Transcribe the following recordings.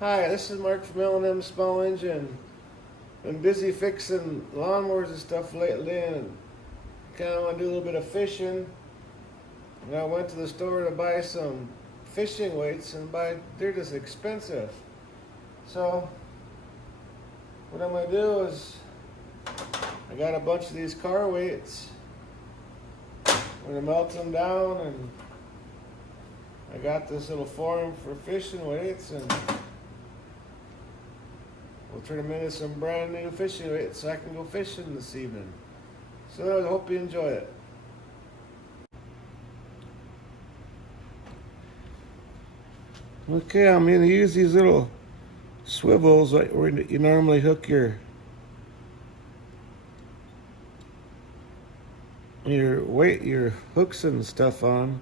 Hi, this is Mark from L&M Small Engine. Been busy fixing lawnmowers and stuff lately and kind of want to do a little bit of fishing. And I went to the store to buy some fishing weights and they're just expensive. So what I'm going to do is I got a bunch of these car weights. I'm going to melt them down and I got this little form for fishing weights and we'll turn them into some brand new fishing weights so I can go fishing this evening. So I hope you enjoy it. Okay, I'm going to use these little swivels where you normally hook your weight, your hooks and stuff on.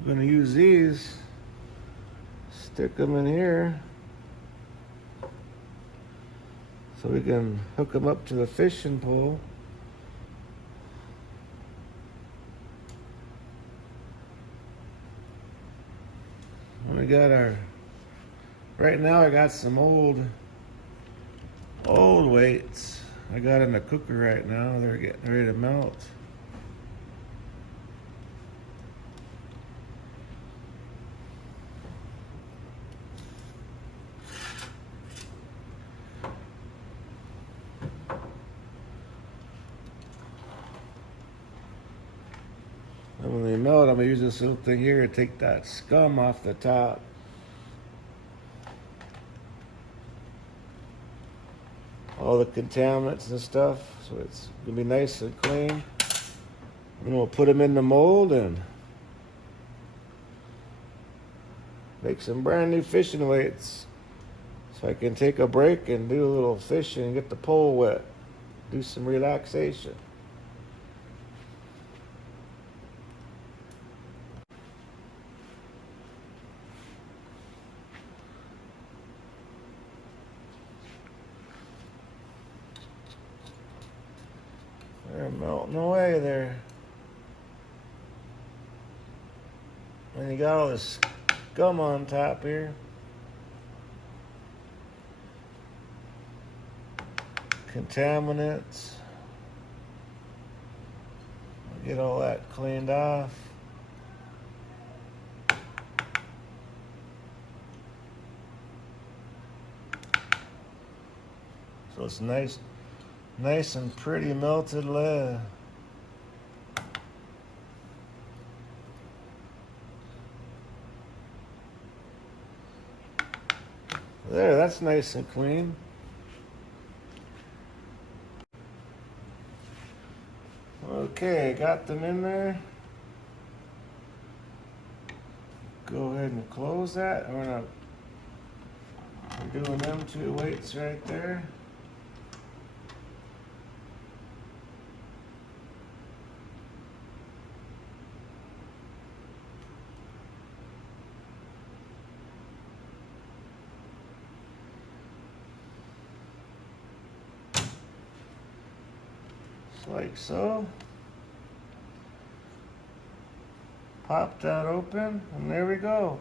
I'm going to use these, stick them in here so we can hook them up to the fishing pole. And we got right now I got some old weights. I got in the cooker right now. They're getting ready to melt. And when they melt, I'm gonna use this little thing here to take that scum off the top. All the contaminants and stuff, so it's gonna be nice and clean. And we'll put them in the mold and make some brand new fishing weights. So I can take a break and do a little fishing and get the pole wet. Do some relaxation. They're melting away there. And you got all this scum on top here. Contaminants. Get all that cleaned off. So it's nice and pretty melted lead. There, that's nice and clean. Okay, got them in there. Go ahead and close that. We're doing them two weights right there. Just like so. Pop that open, and there we go.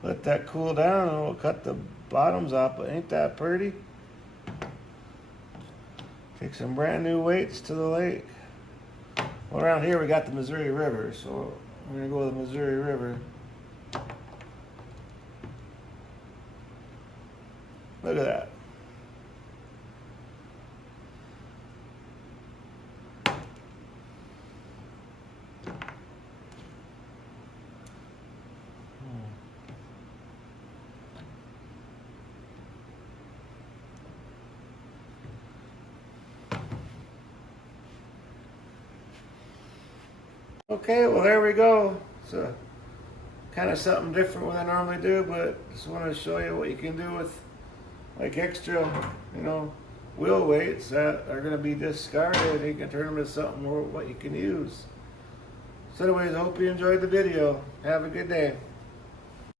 Let that cool down and we'll cut the bottoms off, but ain't that pretty? Take some brand new weights to the lake. Well, around here we got the Missouri River, so we're gonna go to the Missouri River. Look at that. Okay, well there we go. So kind of something different what I normally do, but just want to show you what you can do with like extra, wheel weights that are going to be discarded. You can turn them into something more what you can use. So anyways, I hope you enjoyed the video. Have a good day.